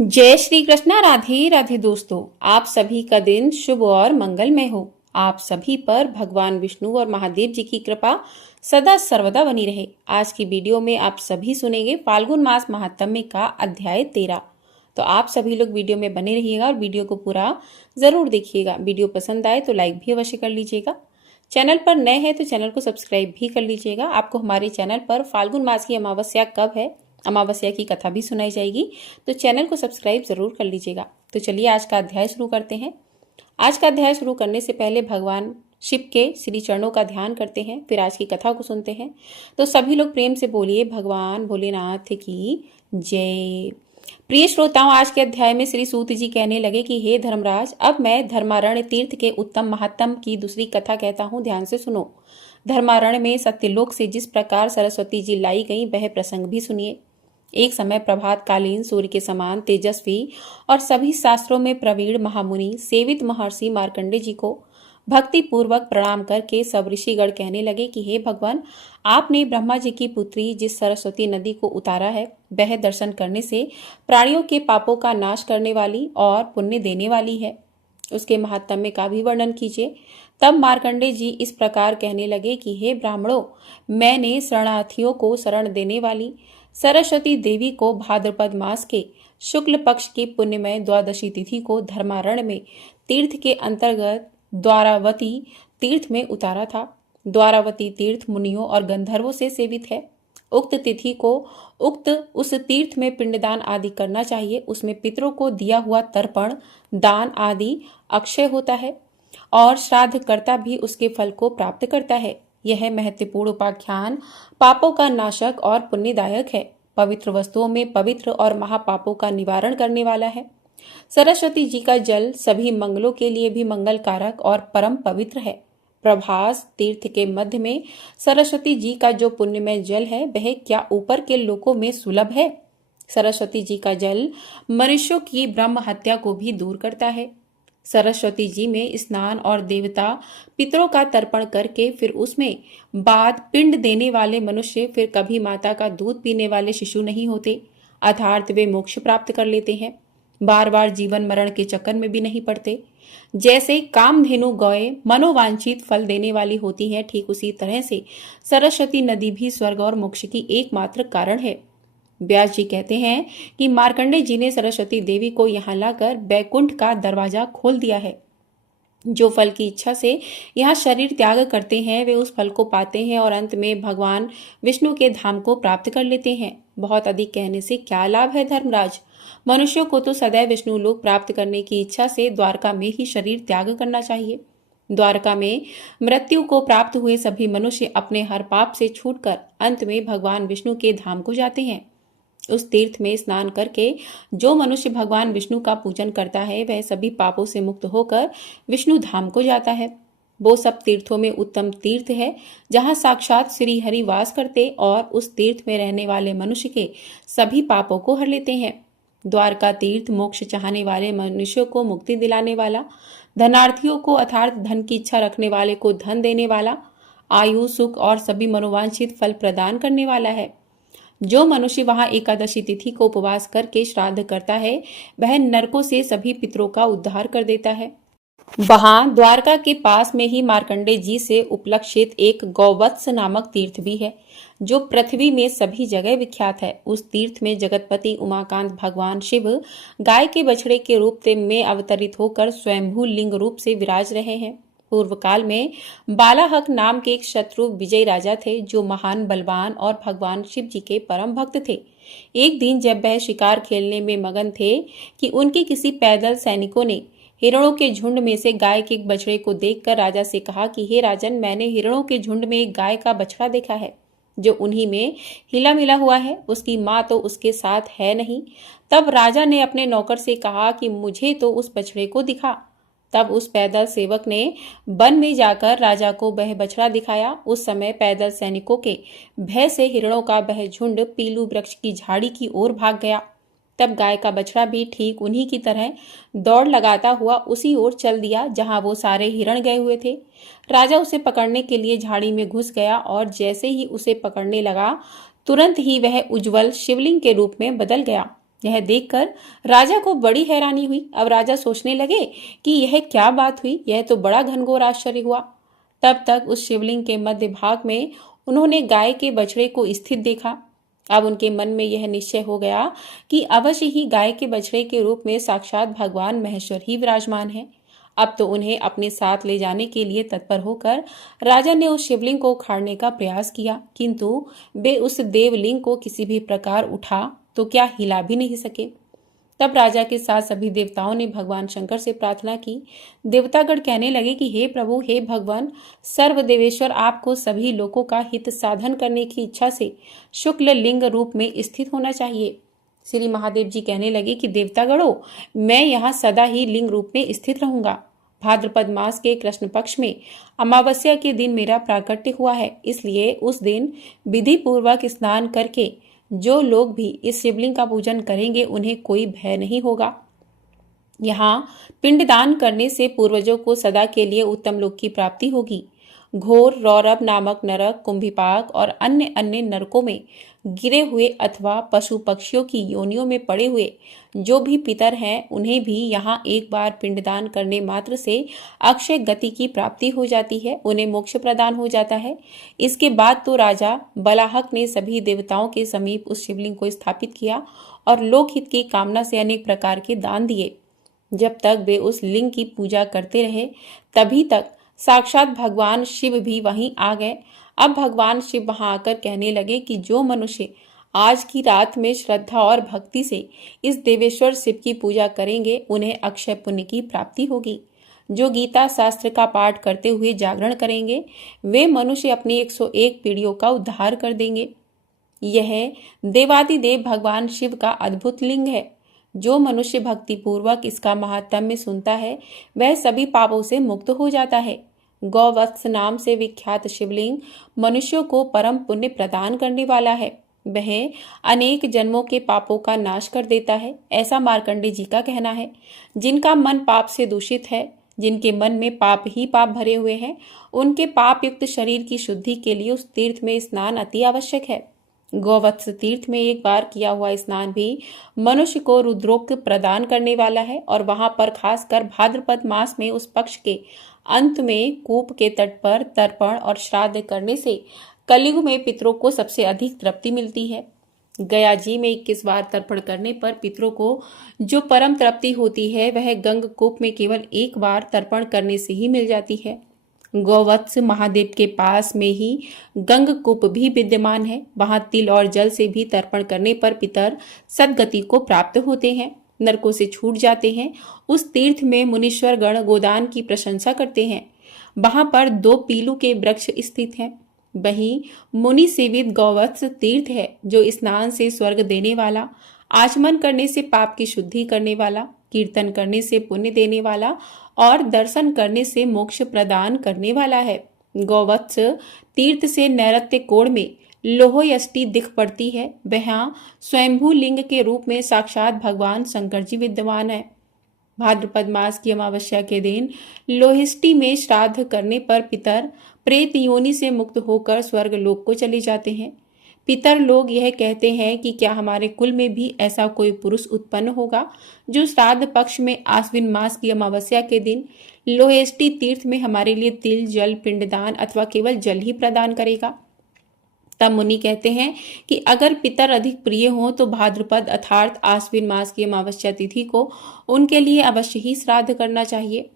जय श्री कृष्णा। राधे राधे दोस्तों, आप सभी का दिन शुभ और मंगलमय हो। आप सभी पर भगवान विष्णु और महादेव जी की कृपा सदा सर्वदा बनी रहे। आज की वीडियो में आप सभी सुनेंगे फाल्गुन मास महात्म्य का अध्याय 13। तो आप सभी लोग वीडियो में बने रहिएगा और वीडियो को पूरा जरूर देखिएगा। वीडियो पसंद आए तो लाइक भी अवश्य कर लीजिएगा। चैनल पर नए हैं तो चैनल को सब्सक्राइब भी कर लीजिएगा। आपको हमारे चैनल पर फाल्गुन मास की अमावस्या कब है, अमावस्या की कथा भी सुनाई जाएगी, तो चैनल को सब्सक्राइब जरूर कर लीजिएगा। तो चलिए आज का अध्याय शुरू करते हैं। आज का अध्याय शुरू करने से पहले भगवान शिव के श्री चरणों का ध्यान करते हैं, फिर आज की कथा को सुनते हैं। तो सभी लोग प्रेम से बोलिए भगवान भोलेनाथ की जय। प्रिय श्रोताओं, आज के अध्याय में श्री सूत जी कहने लगे कि हे धर्मराज, अब मैं धर्मारण्य तीर्थ के उत्तम महात्म की दूसरी कथा कहता हूँ, ध्यान से सुनो। धर्मारण्य में सत्यलोक से जिस प्रकार सरस्वती जी लाई गई वह प्रसंग भी सुनिए। एक समय प्रभात कालीन सूर्य के समान तेजस्वी और सभी शास्त्रों में प्रवीण महामुनि सेवित महर्षि मार्कंडे जी को भक्ति पूर्वक प्रणाम करके सब ऋषिगण कहने लगे कि हे भगवान, आपने ब्रह्मा जी की पुत्री जिस सरस्वती नदी को उतारा है वह दर्शन करने से प्राणियों के पापों का नाश करने वाली और पुण्य देने वाली है। उसके महात्म्य का भी वर्णन कीजिए। तब मार्कंडे जी इस प्रकार कहने लगे कि हे ब्राह्मणों, मैंने शरणार्थियों को शरण देने वाली सरस्वती देवी को भाद्रपद मास के शुक्ल पक्ष की पुण्यमय द्वादशी तिथि को धर्मारण्य में तीर्थ के अंतर्गत द्वारावती तीर्थ में उतारा था। द्वारावती तीर्थ मुनियों और गंधर्वों से सेवित है। उक्त तिथि को उक्त उस तीर्थ में पिंडदान आदि करना चाहिए। उसमें पितरों को दिया हुआ तर्पण दान आदि अक्षय होता है और श्राद्धकर्ता भी उसके फल को प्राप्त करता है। यह महत्वपूर्ण उपाख्यान पापों का नाशक और पुण्यदायक है। पवित्र वस्तुओं में पवित्र और महापापों का निवारण करने वाला है। सरस्वती जी का जल सभी मंगलों के लिए भी मंगल कारक और परम पवित्र है। प्रभास तीर्थ के मध्य में सरस्वती जी का जो पुण्यमय जल है वह क्या ऊपर के लोकों में सुलभ है। सरस्वती जी का जल मनुष्यों की ब्रह्म हत्या को भी दूर करता है। सरस्वती जी में स्नान और देवता पितरों का तर्पण करके फिर उसमें बाद पिंड देने वाले मनुष्य फिर कभी माता का दूध पीने वाले शिशु नहीं होते, अर्थात वे मोक्ष प्राप्त कर लेते हैं। बार बार जीवन मरण के चक्कर में भी नहीं पड़ते। जैसे कामधेनु गौएं मनोवांछित फल देने वाली होती है, ठीक उसी तरह से सरस्वती नदी भी स्वर्ग और मोक्ष की एकमात्र कारण है। व्यास जी कहते हैं कि मार्कंडे जी ने सरस्वती देवी को यहाँ लाकर बैकुंठ का दरवाजा खोल दिया है। जो फल की इच्छा से यहाँ शरीर त्याग करते हैं वे उस फल को पाते हैं और अंत में भगवान विष्णु के धाम को प्राप्त कर लेते हैं। बहुत अधिक कहने से क्या लाभ है धर्मराज। मनुष्यों को तो सदैव विष्णु लोक प्राप्त करने की इच्छा से द्वारका में ही शरीर त्याग करना चाहिए। द्वारका में मृत्यु को प्राप्त हुए सभी मनुष्य अपने हर पाप से छूटकर अंत में भगवान विष्णु के धाम को जाते हैं। उस तीर्थ में स्नान करके जो मनुष्य भगवान विष्णु का पूजन करता है वह सभी पापों से मुक्त होकर विष्णु धाम को जाता है। वो सब तीर्थों में उत्तम तीर्थ है जहाँ साक्षात श्री हरि वास करते और उस तीर्थ में रहने वाले मनुष्य के सभी पापों को हर लेते हैं। द्वारका तीर्थ मोक्ष चाहने वाले मनुष्यों को मुक्ति दिलाने वाला, धनार्थियों को अर्थात धन की इच्छा रखने वाले को धन देने वाला, आयु सुख और सभी मनोवांछित फल प्रदान करने वाला है। जो मनुष्य वहां एकादशी तिथि को उपवास करके श्राद्ध करता है वह नरकों से सभी पितरों का उद्धार कर देता है। वहां द्वारका के पास में ही मार्कंडे जी से उपलक्षित एक गौवत्स नामक तीर्थ भी है जो पृथ्वी में सभी जगह विख्यात है। उस तीर्थ में जगतपति उमाकांत भगवान शिव गाय के बछड़े के रूप में अवतरित होकर स्वयंभू लिंग रूप से विराज रहे हैं। पूर्व काल में बालाहक नाम के एक शत्रु विजय राजा थे जो महान बलवान और भगवान शिव जी के परम भक्त थे। एक दिन जब वह शिकार खेलने में मगन थे कि उनके किसी पैदल सैनिकों ने हिरणों के झुंड में से गाय के एक बछड़े को देखकर राजा से कहा कि हे राजन, मैंने हिरणों के झुंड में एक गाय का बछड़ा देखा है जो उन्हीं में हिला मिला हुआ है, उसकी माँ तो उसके साथ है नहीं। तब राजा ने अपने नौकर से कहा कि मुझे तो उस बछड़े को दिखा। तब उस पैदल सेवक ने वन में जाकर राजा को वह बछड़ा दिखाया। उस समय पैदल सैनिकों के भय से हिरणों का वह झुंड पीलू वृक्ष की झाड़ी की ओर भाग गया। तब गाय का बछड़ा भी ठीक उन्हीं की तरह दौड़ लगाता हुआ उसी ओर चल दिया जहां वो सारे हिरण गए हुए थे। राजा उसे पकड़ने के लिए झाड़ी में घुस गया और जैसे ही उसे पकड़ने लगा तुरंत ही वह उज्जवल शिवलिंग के रूप में बदल गया। यह देखकर राजा को बड़ी हैरानी हुई। अब राजा सोचने लगे कि यह क्या बात हुई, यह तो बड़ा घनघोर आश्चर्य हुआ। तब तक उस शिवलिंग के मध्य भाग में उन्होंने गाय के बछड़े को स्थित देखा। अब उनके मन में यह निश्चय हो गया कि अवश्य ही गाय के बछड़े के रूप में साक्षात भगवान महेश्वर ही विराजमान है। अब तो उन्हें अपने साथ ले जाने के लिए तत्पर होकर राजा ने उस शिवलिंग को उखाड़ने का प्रयास किया, किंतु वे उस देवलिंग को किसी भी प्रकार उठा तो क्या हिला भी नहीं सके। तब राजा के साथ सभी देवताओं ने भगवान शंकर से प्रार्थना की। देवतागण कहने लगे कि हे प्रभु, हे भगवान सर्वदेवेश्वर, आपको सभी लोगों का हित साधन करने की इच्छा से शुक्ल लिंग रूप में स्थित होना चाहिए। श्री महादेव जी कहने लगे कि देवतागणों, मैं यहाँ सदा ही लिंग रूप में स्थित रहूंगा। भाद्रपद मास के कृष्ण पक्ष में अमावस्या के दिन मेरा प्राकट्य हुआ है, इसलिए उस दिन विधि पूर्वक स्नान करके जो लोग भी इस शिवलिंग का पूजन करेंगे उन्हें कोई भय नहीं होगा। यहाँ पिंडदान करने से पूर्वजों को सदा के लिए उत्तम लोक की प्राप्ति होगी। घोर रौरव नामक नरक, कुंभिपाक और अन्य अन्य नरकों में गिरे हुए अथवा पशु पक्षियों की योनियों में पड़े हुए जो भी पितर हैं, उन्हें भी यहाँ एक बार पिंडदान करने मात्र से अक्षय गति की प्राप्ति हो जाती है, उन्हें मोक्ष प्रदान हो जाता है। इसके बाद तो राजा बलाहक ने सभी देवताओं के समीप उस शिवलिंग को स्थापित किया और लोकहित की कामना से अनेक प्रकार के दान दिए। जब तक वे उस लिंग की पूजा करते रहे, तभी तक साक्षात भगवान शिव भी वहीं आ गए। अब भगवान शिव वहां आकर कहने लगे कि जो मनुष्य आज की रात में श्रद्धा और भक्ति से इस देवेश्वर शिव की पूजा करेंगे, उन्हें अक्षय पुण्य की प्राप्ति होगी। जो गीता शास्त्र का पाठ करते हुए जागरण करेंगे, वे मनुष्य अपनी 101 पीढ़ियों का उद्धार कर देंगे। यह देवादिदेव भगवान शिव का अद्भुत लिंग है। जो मनुष्य भक्ति पूर्वक इसका महात्म्य सुनता है, वह सभी पापों से मुक्त हो जाता है। गौवत्स नाम से विख्यात शिवलिंग मनुष्यों को परम पुण्य प्रदान करने वाला है। वह अनेक जन्मों के पापों का नाश कर देता है, ऐसा मार्कंडे जी का कहना है। जिनका मन पाप से दूषित है, जिनके मन में पाप ही पाप भरे हुए हैं, उनके पाप युक्त शरीर की शुद्धि के लिए उस तीर्थ में स्नान अति आवश्यक है। गौवत्स तीर्थ में एक बार किया हुआ स्नान भी मनुष्य को रुद्रोक्त प्रदान करने वाला है और वहां पर खासकर भाद्रपद मास में उस पक्ष के अंत में कूप के तट पर तर्पण और श्राद्ध करने से कलयुग में पितरों को सबसे अधिक तृप्ति मिलती है। गया जी में 21 बार तर्पण करने पर पितरों को जो परम तृप्ति होती है, वह गंग कूप में केवल एक बार तर्पण करने से ही मिल जाती है। गौवत्स महादेव के पास में ही गंग कूप भी विद्यमान है। वहां तिल और जल से भी तर्पण करने पर पितर सदगति को प्राप्त होते हैं, नरकों से छूट जाते हैं। उस तीर्थ में मुनीश्वर गण गोदान की प्रशंसा करते हैं। वहां पर 2 पीलू के वृक्ष स्थित हैं। वहीं मुनि सेवित गौवत्स तीर्थ है, जो स्नान से स्वर्ग देने वाला, आचमन करने से पाप की शुद्धि करने वाला, कीर्तन करने से पुण्य देने वाला और दर्शन करने से मोक्ष प्रदान करने वाला है। गौवत्स तीर्थ से नैऋत्य कोण में लोहयष्टि दिख पड़ती है। वहां स्वयंभू लिंग के रूप में साक्षात भगवान शंकर जी विद्यमान है। भाद्रपद मास की अमावस्या के दिन लोहिष्टि में श्राद्ध करने पर पितर प्रेत योनि से मुक्त होकर स्वर्ग लोक को चले जाते हैं। पितर लोग यह कहते हैं कि क्या हमारे कुल में भी ऐसा कोई पुरुष उत्पन्न होगा जो श्राद्ध पक्ष में आश्विन मास की अमावस्या के दिन लोहेष्टि तीर्थ में हमारे लिए तिल जल पिंडदान अथवा केवल जल ही प्रदान करेगा। तब मुनि कहते हैं कि अगर पितर अधिक प्रिय हो तो भाद्रपद अर्थात आश्विन मास की अमावस्या तिथि को उनके लिए अवश्य ही श्राद्ध करना चाहिए।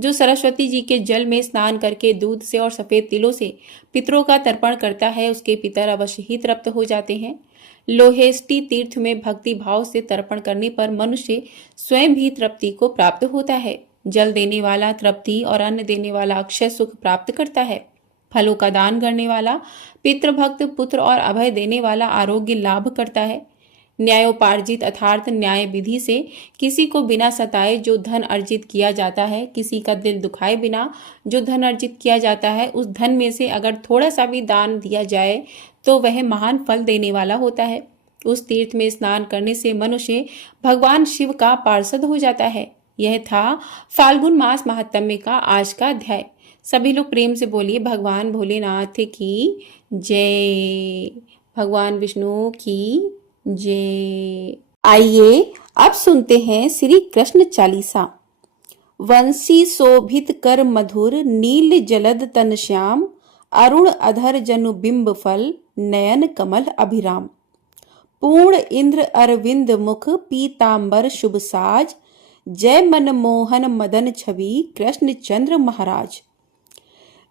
जो सरस्वती जी के जल में स्नान करके दूध से और सफेद तिलों से पितरों का तर्पण करता है, उसके पितर अवश्य ही तृप्त हो जाते हैं। लोहेष्टि तीर्थ में भक्ति भाव से तर्पण करने पर मनुष्य स्वयं भी तृप्ति को प्राप्त होता है। जल देने वाला तृप्ति और अन्न देने वाला अक्षय सुख प्राप्त करता है। फलों का दान करने वाला पितृभक्त पुत्र और अभय देने वाला आरोग्य लाभ करता है। न्यायोपार्जित अर्थात न्याय विधि से किसी को बिना सताए जो धन अर्जित किया जाता है, किसी का दिल दुखाए बिना जो धन अर्जित किया जाता है, उस धन में से अगर थोड़ा सा भी दान दिया जाए तो वह महान फल देने वाला होता है। उस तीर्थ में स्नान करने से मनुष्य भगवान शिव का पार्षद हो जाता है। यह था फाल्गुन मास महात्म्य का आज का अध्याय। सभी लोग प्रेम से बोलिए भगवान भोलेनाथ की जय, भगवान विष्णु की जय। आइए अब सुनते हैं श्री कृष्ण चालीसा। वंशी शोभित कर मधुर नील जलद तन श्याम, अरुण अधर जनु बिंब फल नयन कमल अभिराम। पूर्ण इंद्र अरविंद मुख पीतांबर शुभ साज, जय मनमोहन मदन छवि कृष्ण चंद्र महाराज।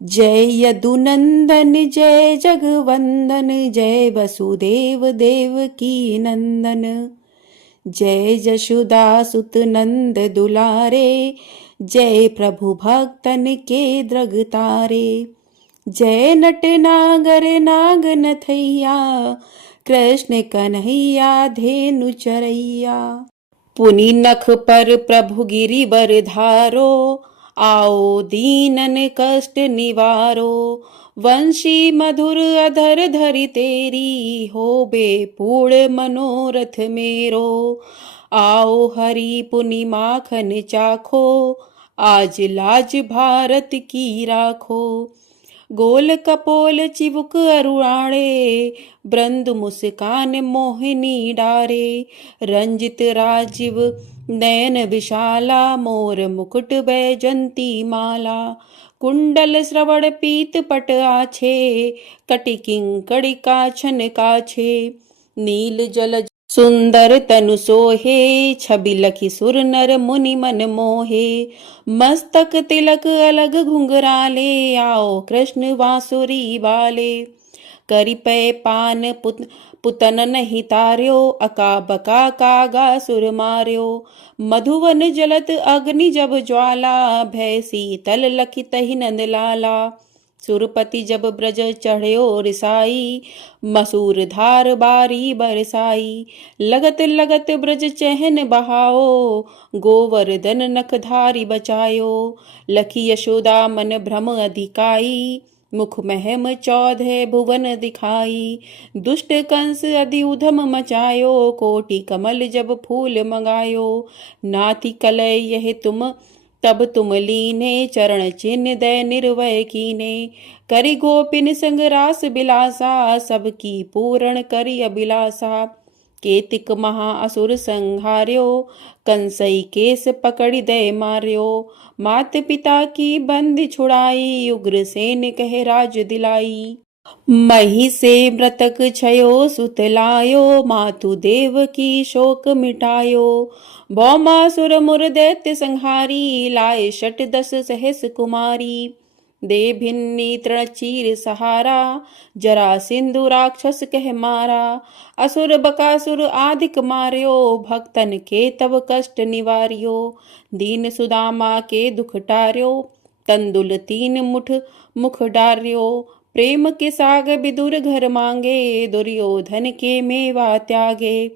जय यदुनंदन जय जगवंदन, जय वसुदेव देवकी नंदन। जय जशोदा सुत नंद दुलारे, जय प्रभु भक्तन के द्रग तारे। जय नट नागर नाग नथैया, कृष्ण कन्हैया धेनु चरैया। पुनि नख पर प्रभु गिरि बर धारो, आओ दीनन कष्ट निवारो। वंशी मधुर अधर धरि तेरी, होबे पूर्ण मनोरथ मेरो। आओ हरि पुनि माखन चाखो, आज लाज भारत की राखो। गोल कपोल चिबुक अरुणाणे, ब्रंद मुस्कान मोहिनी डारे। रंजित राजीव नयन विशाला, मोर मुकुट बैजंती माला। कुंडल श्रवण पीत पट आछे, कटि किंकड़ी काछन काछे। नील जल सुंदर तनु सोहे, छबि लखि सुर नर मुनि मन मोहे। मस्तक तिलक अलग घुंघराले, आओ कृष्ण बांसुरी वाले। करि पै पान पुतन नहीं तार्यो, अका बका कागा सुर मार्यो। मधुवन जलत अग्नि जब ज्वाला, भय शीतल लखि तहि नंद लाला। सुरपति जब ब्रज चढ़्यो रिसाई, मसूर धार बारी बरसाई। लगत लगत ब्रज चहन बहाओ, गोवर्धन नख धारी बचायो। लखी यशोदा मन भ्रम अधिकाई, मुख महम 14 भुवन दिखाई। दुष्ट कंस अति उधम मचायो, कोटि कमल जब फूल मंगायो। नाति कलय यह तुम तब तुम लीने, चरण चिन्ह दय निर्वय कीने। करि गोपिन संग रास बिलासा, सबकी पूर्ण करि अभिलाषा। केतिक महा असुर संहार्यो, कंसई केस पकड़ि दय मार्यो। मात पिता की बंदी छुड़ाई, उग्रसेन कहे राज दिलाई। मही से मृतक छयो सुत लायो, मातु देव की शोक मिटायो। भौमासुर मुर दैत्य संहारी, लाए 10 सहस कुमारी। दे भिन्नी तृण चीर सहारा, जरा सिंधु राक्षस कह मारा। असुर बकासुर आदिक मार्यो, भक्तन के तब कष्ट निवार्यो। दीन सुदामा के दुख टार्यो, तंदुल 3 मुठ मुख डार्यो। प्रेम के साग विदुर घर मांगे, दुर्योधन के मेवा त्यागे।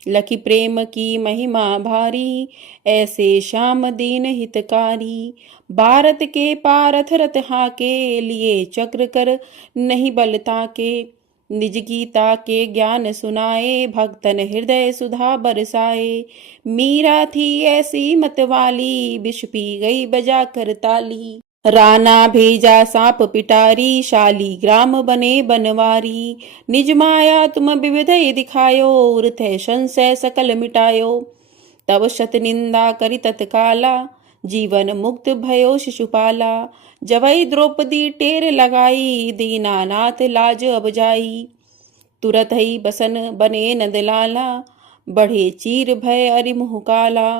लखी प्रेम की महिमा भारी, ऐसे श्याम दीन हितकारी। भारत के पारथ रथ हाके, लिए चक्र कर नहीं बलता के। निज गीता के ज्ञान सुनाए, भक्तन हृदय सुधा बरसाए। मीरा थी ऐसी मतवाली, विष पी गई बजा कर ताली। राना भेजा सांप पिटारी, शालीग्राम बने बनवारी। निज माया तुम विविध दिखायो, उरथ संशय सकल मिटायो। तब शत निंदा करि तत्काला, जीवन मुक्त भयो शिशुपाला। जवै द्रौपदी टेर लगाई, दीनानाथ लाज अब जाई। तुरत ही बसन बने नंदलाला, बढ़े चीर भय अरिमुह काला।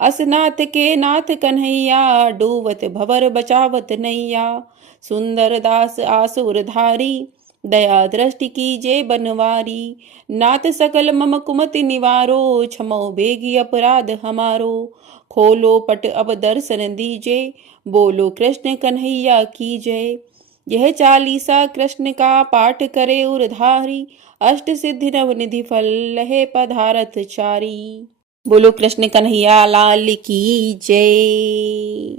असनाथ के नाथ कन्हैया, डूबत भवर बचावत नैया। सुंदर दास आसुर धारी, दया दृष्टि कीजे बनवारी। नाथ सकल मम कुमति निवारो, क्षमो बेगी अपराध हमारो। खोलो पट अब दर्शन दीजे, बोलो कृष्ण कन्हैया की जय। यह चालीसा कृष्ण का पाठ करे उरधारी, अष्ट सिद्धि नव निधि फल लहे पधारथ चारी। बोलो कृष्ण कन्हैया लाल की जय।